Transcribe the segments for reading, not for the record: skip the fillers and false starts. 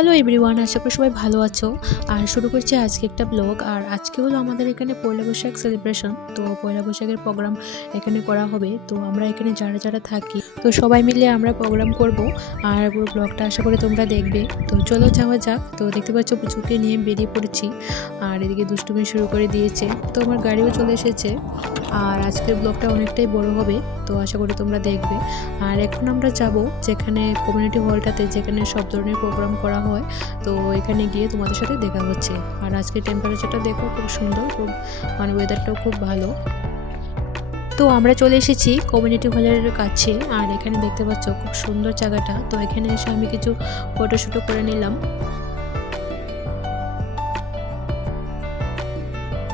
Hello everyone, আশা করি সবাই ভালো আছো। আর শুরু করছি আজকে একটা ব্লগ। আর আজকে হলো আমাদের এখানে পয়লা বৈশাখ সেলিব্রেশন। তো পয়লা বৈশাখের প্রোগ্রাম এখানে করা হবে। তো আমরা এখানে যারা যারা থাকি তো সবাই মিলে আমরা প্রোগ্রাম করব। আর পুরো ব্লগটা আশা করি তোমরা দেখবে। তো চলো যাওয়া যাক। তো দেখতে পাচ্ছ পুচুকে নিয়ে বেরিয়ে পড়েছি। আর এদিকে দুষ্টুমি শুরু করে দিয়েছে। তো আমার গাড়িও চলে এসেছে। আর আজকের ব্লগটা অনেকটাই বড় হবে, তো আশা করি তোমরা দেখবে। আর এখন আমরা যাব যেখানে কমিউনিটি হলটাতে, যেখানে সব ধরনের প্রোগ্রাম করা হয়। তো এখানে গিয়ে তোমাদের সাথে দেখা হচ্ছে। আর আজকে টেম্পারেচারটা দেখো, খুব সুন্দর, খুব মানে ওয়েদারটাও খুব ভালো। তো আমরা চলে এসেছি কমিউনিটি হলের কাছে। আর এখানে দেখতে পাচ্ছ খুব সুন্দর জায়গাটা। তো এখানে এসে আমি কিছু ফটোশুটও করে নিলাম।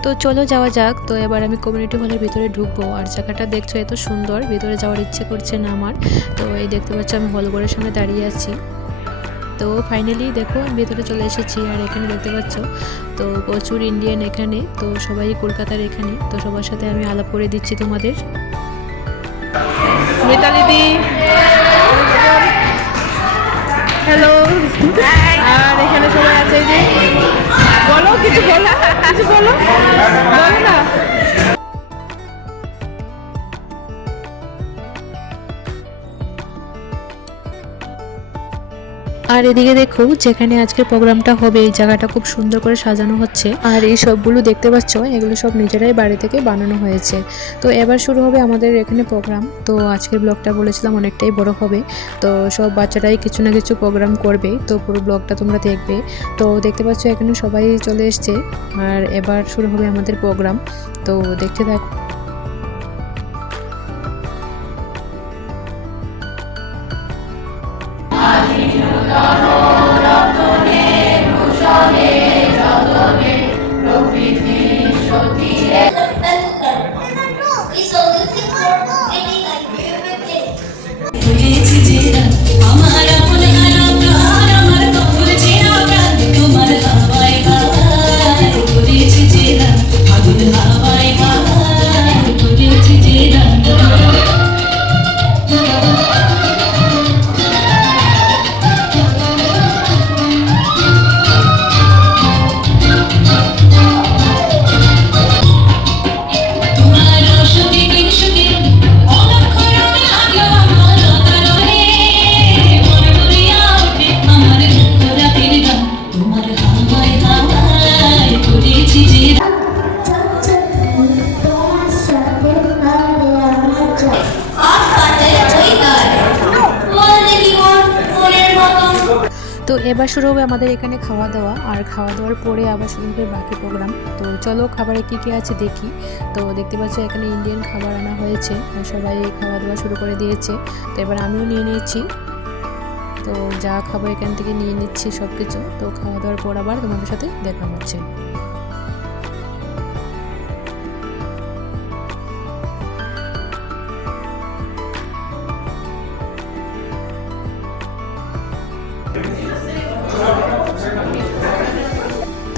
তো চলো যাওয়া যাক। তো এবার আমি কমিউনিটি হলের ভিতরে ঢুকবো। আর জায়গাটা দেখছো এত সুন্দর, ভিতরে যাওয়ার ইচ্ছে করছে না আমার। তো এই দেখতে পাচ্ছ আমি হলঘরের সামনে দাঁড়িয়ে আছি। তো ফাইনালি দেখো আমি ভেতরে চলে এসেছি। আর এখানে দেখতে পাচ্ছ তো প্রচুর ইন্ডিয়ান এখানে, তো সবাই কলকাতার এখানে। তো সবার সাথে আমি আলাপ করে দিচ্ছি তোমাদের। মিতালি দি, হ্যালো। আর এখানে সবাই আছে, যে বলো কিছু, বলো কিছু, বলো বলো না। আর এদিকে দেখো যেখানে আজকের প্রোগ্রামটা হবে এই জায়গাটা খুব সুন্দর করে সাজানো হচ্ছে। আর এই সবগুলো দেখতে পাচ্ছ এগুলো সব নিজেরাই বাড়ি থেকে বানানো হয়েছে। তো এবার শুরু হবে আমাদের এখানে প্রোগ্রাম। তো আজকের ব্লগটা বলেছিলাম অনেকটাই বড় হবে। তো সব বাচ্চারাই কিছু না কিছু প্রোগ্রাম করবে। তো পুরো ব্লগটা তোমরা দেখবে। তো দেখতে পাচ্ছ এখানে সবাই চলে এসছে। আর এবার শুরু হবে আমাদের প্রোগ্রাম। তো দেখতে থাকো। তো এবার শুরু হবে আমাদের এখানে খাওয়া দাওয়া। আর খাওয়া দাওয়ার পরে আবার শুরু হবে বাকি প্রোগ্রাম। তো চলো খাবারে কি কি আছে দেখি। তো দেখতে পাচ্ছ এখানে ইন্ডিয়ান খাবার আনা হয়েছে। সবাই খাওয়া দাওয়া শুরু করে দিয়েছে। তো এবার আমিও নিয়ে নিয়েছি। তো যা খাবো এখান থেকে নিয়ে নিচ্ছি সব কিছু। তো খাওয়া দাওয়ার পর আবার তোমাদের সাথে দেখা হচ্ছে।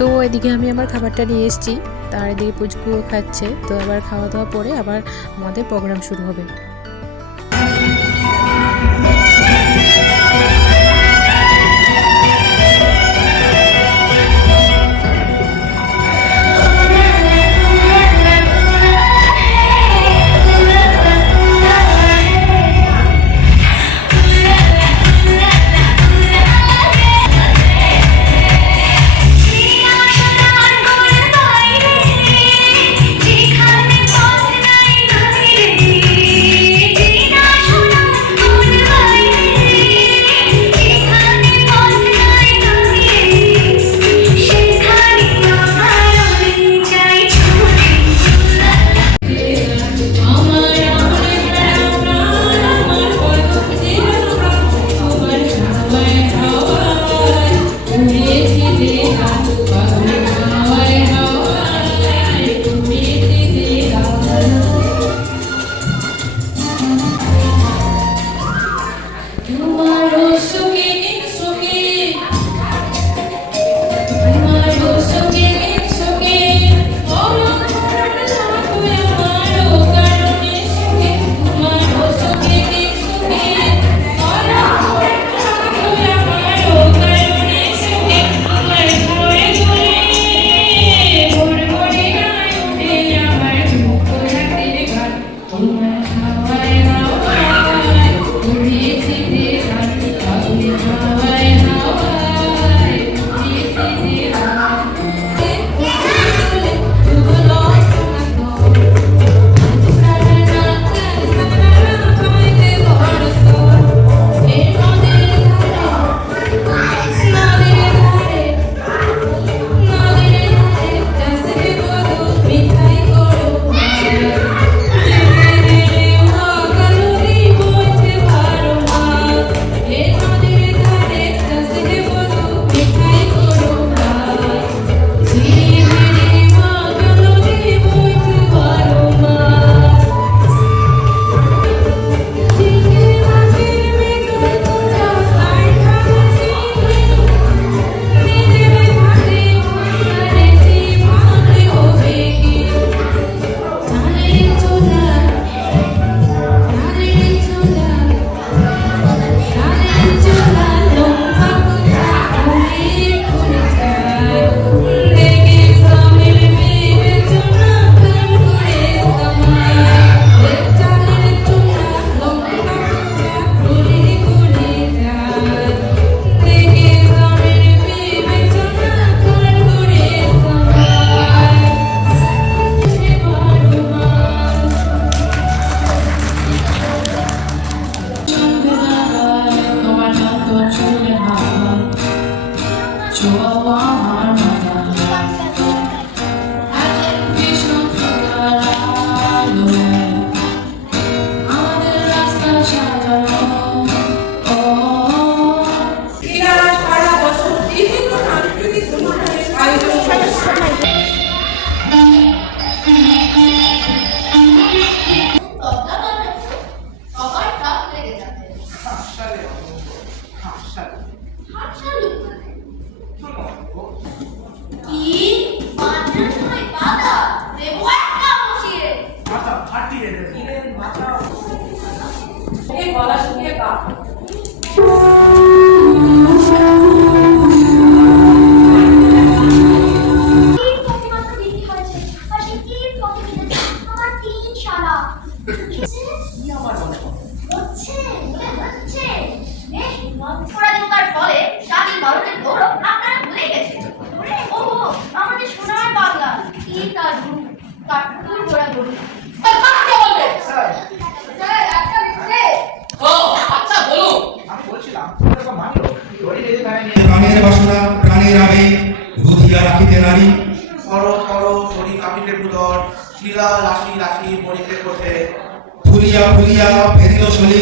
তো এদিকে আমি আমার খাবারটা নিয়ে এসেছি। তার এদিকে পুচকুও খাচ্ছে। তো এবার খাওয়া দাওয়া পরে আবার আমাদের প্রোগ্রাম শুরু হবে। 좋아와 말마다 কৃষ্ণ আলোয় আমাদের রাস্তা সাজানো এরা সারা বছর বিভিন্ন সাংস্কৃতিক অনুষ্ঠানের আয়োজন করে। সবার কাপ লেগে যাবে হাতশালু মানে কি মাঝে নয় দাদা দেবো একটা বসিয়ে এই গলা শুকিয়ে গা প্রতিমাত্র দিতে হয়েছে আর সে কি প্রতিদিন আমার 3 শালা কি আমার হচ্ছে হচ্ছে ওরা জোগাড় ফলে স্বাধীন ভারতের গৌরব আপনারা ভুলে গেছেন ও আমাদের সোনার বাংলা কি তার গুরু তার টুকুর ঘোড়া গরু কাকে বলবে স্যার একটা লিখে ও আচ্ছা বলো আমি বলছিলাম প্রাণের বাসনা প্রাণের আবেগ বুধিয়া রাখিতে নারী সর সর শরী কাপিতে পুদর শিলা রাশি রাশি মরিতে কোঠে ফুলিয়া ফুলিয়া ফেরিল সলি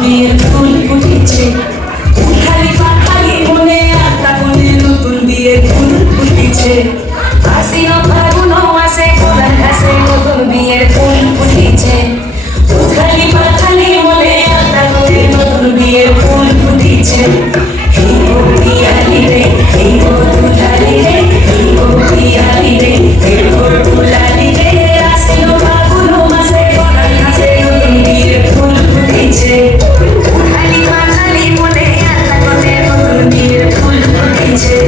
বিয়ের ফুল ফুটেছে খালি পাখালি মনে আটা মনে নতুন বিয়ের ফুল ফুটেছে আশ্বিন ফাগুন মাসে কোলার ঘাসে নতুন বিয়ের ফুল ফুটেছে খালি পাখালি মনে আটা মনে নতুন বিয়ের ফুল ফুটেছে এই পিয়ালি রে এই দুলালি রে এই পিয়ালি রে এই দুলালি রে আশ্বিন ফাগুন মাসে কোলার ঘাসে নতুন বিয়ের ফুল ফুটেছে খালি পাখালি মনে আটা মনে নতুন বিয়ের ফুল ফুটেছে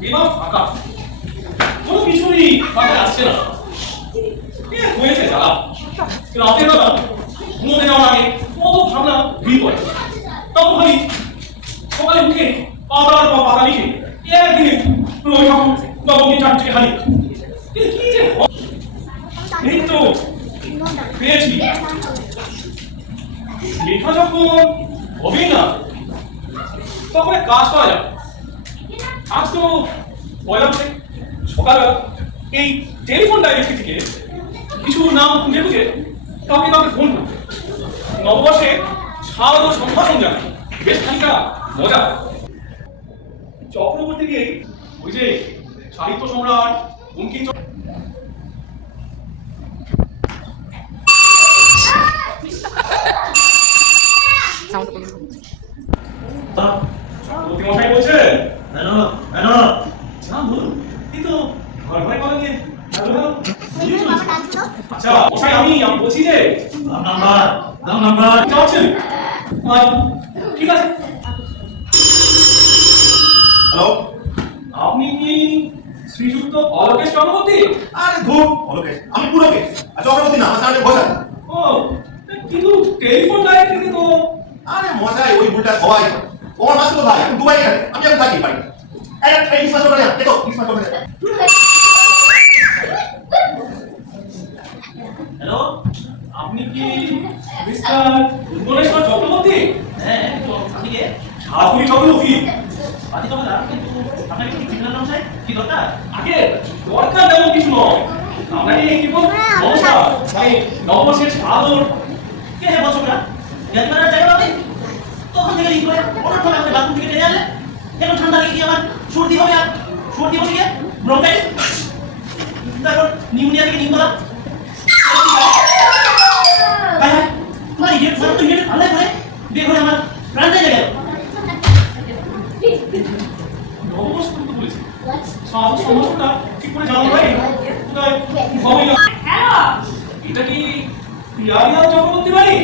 বিমান ফাঁকা কোনো কিছুই ফাঁকা আসছে না হয়েছে জ্বালা রাতের বেলা ঘুমোতে যাওয়ার আগে কত ভাবনা ভিড় করে তখন ভাবি সকালে উঠে পাতার বা পাতা লিখে একদিনে রবি ঠাকুর বা বঙ্গি চারটিকে হারিয়ে কি যে এই তো পেয়েছি লেখা যখন হবে না তখন কাজ পাওয়া যায় আজ তো পয়লা বৈশাখ সকালবেলা এই টেলিফোন ডাইরেক্টরি থেকে কিছু নাম খুঁজে খুঁজে কাউকে কাউকে ফোন করবো নববর্ষে স্বাগত সম্ভাষণ জানাই বেশ খানিকটা মজা চক্রবর্তী গিয়ে ওই যে সাহিত্য সম্রাট বঙ্কিম সাউন্ড করবো। মশাই বলছে হ্যালো হ্যালো যা বলুন এই তো ঘর ঘরে কথা নিয়ে আচ্ছা মশাই আমি বলছি যে নাম্বার চাচ্ছেন ঠিক আছে। হ্যালো, আপনি কি শ্রীযুক্ত অলোকেশ চক্রবর্তী? আরে ধুর, অলোকেশ, আমি পুরোকেশ। আর চক্রবর্তী না, আমার সামনে বসা। ও কিন্তু টেলিফোন ডাইরেক্টলি তো। আরে মশাই, ওই ভুলটা সবাই করে। তোমার মাসে তো ভাই, এখন দুবাই গেলে, আমি এখন থাকি বাড়ি। একটা ক্রিসমাস করে না, দেখো ক্রিসমাস করে না। হ্যালো, আপনি কি মিস্টার ভুবনেশ্বর চক্রবর্তী? হ্যাঁ, আপনি কে? আপনি চক্রবর্তী বাদি কথা না, কিন্তু আপনাকে কি চিনলেন না স্যার? কি দরকার? আগে দরকার তেমন কিছু নয়, আপনাকে কি বল নমস্কার ভাই নবশেষ আদর। কে হে বলছো না? গ্যাসমারা জায়গা পাবে? তখন থেকে লিখ করে অনেক সময় আমাকে বাথরুম থেকে টেনে আনলে। এখন ঠান্ডা লেগে কি আমার সর্দি হবে আর সর্দি বসে গিয়ে ব্রঙ্কাইটিস, তারপর নিউমোনিয়া থেকে নিউমোলা। ভাই ভাই, তোমার ইডিয়েট স্যার তো ইডিয়েট আল্লাহ করে বিয়ে করে আমার প্রাণ চলে গেল। নববর্ষ কিন্তু বলেছি সমস্যাটা ঠিক করে জানো ভাই কোথায় হবে না। হ্যালো এটা কি প্রিয়ারিয়া চক্রবর্তী বাড়ি?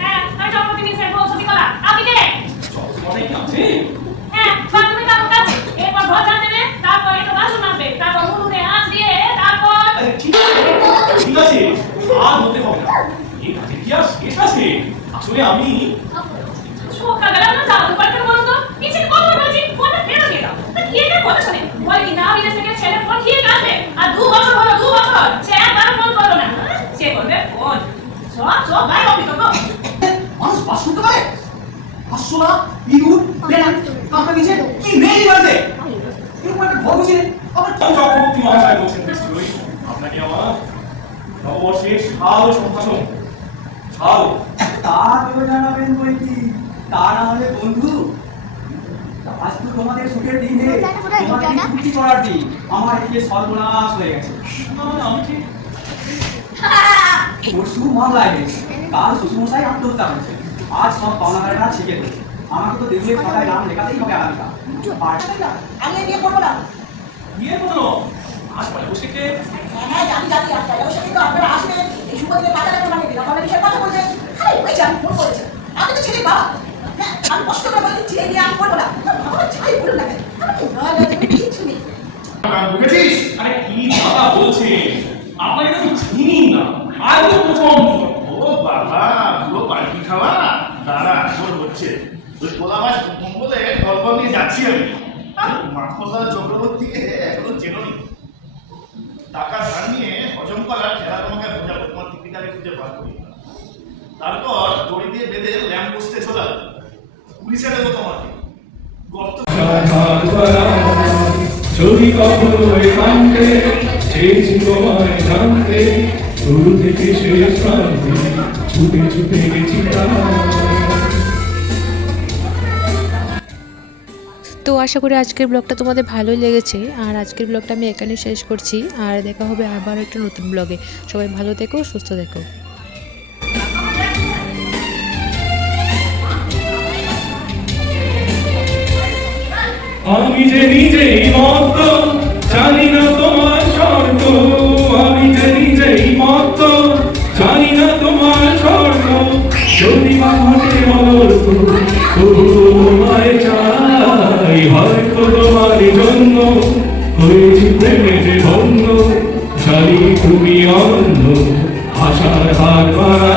হ্যাঁ আমি চক্রবর্তী মিসের বউ সচিকলা আপনি কে? চক্রবর্তী কি আছে? হ্যাঁ বাথরুমে কাপড় কাছে এরপর ঘর ঝাড় দেবে তারপর একটু বাসন মাজবে তারপর মুখে হাত দিয়ে তারপর আরে ঠিক আছে ঠিক আছে আর বলতে হবে না, এই কাজে কি আর শেষ আছে? আসলে আমি সকালবেলা না যাও দুবার করে বলো তো নিচে কত বাজে ফোনটা ফেরত দিয়ে দাও তা কি এটা কথা শুনে বল কি না বিদেশ থেকে ছেলে ফোন খেয়ে আসবে আর 2 বছর হলো 2 বছর সে একবার ফোন করলো না সে করবে ফোন সব ভাই অফিস তো মানুষ বাস করতে পারে? আসলা ইঁদুর বেড়া কামড়া দিয়েছে কি নেই বাড়িতে? এরকম একটা ঘর বসে আবার চক্রবর্তী মহাশয় বলছেন নিশ্চয়ই আপনাকে আমার নববর্ষের সাল সম্ভাষণ সাল তা কেউ জানাবেন বই কি? তা না হলে বন্ধু আজ তো তোমাদের সুখের দিন নেই, তোমাদের ছুটি করার দিন। আমার এদিকে সর্বনাশ হয়ে গেছে। না মানে আমি ঠিক পরশু মামলায় গেছে, কাল শ্বশুরমশাই আত্মহত্যা করেছে, আজ সব পাওনাদারেরা ছেড়ে দেবে। আমাকে তো দেখলে খাতায় নাম লেখাতেই হবে আগামীকাল। আমি বিয়ে করবো না। বিয়ে করলো আজ পরে বসে কে হ্যাঁ জানি জানি আজকে অবশ্যই কিন্তু আপনারা আসবেন এই শুভ দিনে পাতা রাখতে পারবেন আপনারা কিসের কথা বলছেন? আরে ওই যে আমি ফোন করেছি আমি তো ছেলে বাবা। হ্যাঁ আমি কষ্ট করে বলি ছেলে নিয়ে আমি করবো না বাবা ছাই বলুন না কেন আমি কিছু নেই। বুঝেছিস? আরে কি কথা বলছেন? আপনাকে তো চিনি না, আর তো প্রথম। ও বাবা, পুরো পার্টি খাওয়া। দাঁড়া, তোর হচ্ছে ওই পোলা মাছ বলে গল্প নিয়ে যাচ্ছি আমি। মাথা চক্রবর্তীকে এখনো চেননি। টাকা ধার নিয়ে হজম করার খেলা তোমাকে বোঝাবো, তোমার টিপিটাকে খুঁজে বার করি। তারপর দড়ি দিয়ে বেঁধে ল্যাম্প পোস্টে ঝোলাবো, পুলিশে দেবো তোমাকে। গর্ত যদি কখনো একান্তে চেয়েছি তোমায় জানতে, শুরু থেকে শেষ প্রান্তে ছুটে ছুটে গেছি তো আশা করি আজকের ব্লগটা তোমাদের ভালোই লেগেছে, আর আজকের ব্লগটা আমি এখানে শেষ করছি। আর দেখা হবে আবার একটা নতুন ব্লগে। সবাই ভালো থেকো, সুস্থ থেকো। আমি যে নিজেই মত জানি না তোমার শর্ত, আমি যে নিজেই মত জানি না তোমার শর্ত, যদি বা ঘটে অনর্থ তবু তোমায় চাই, হয়তো তোমার জন্য হয়েছি প্রেমের বন্ধ, জানি তুমি অন্য আশার হার মারা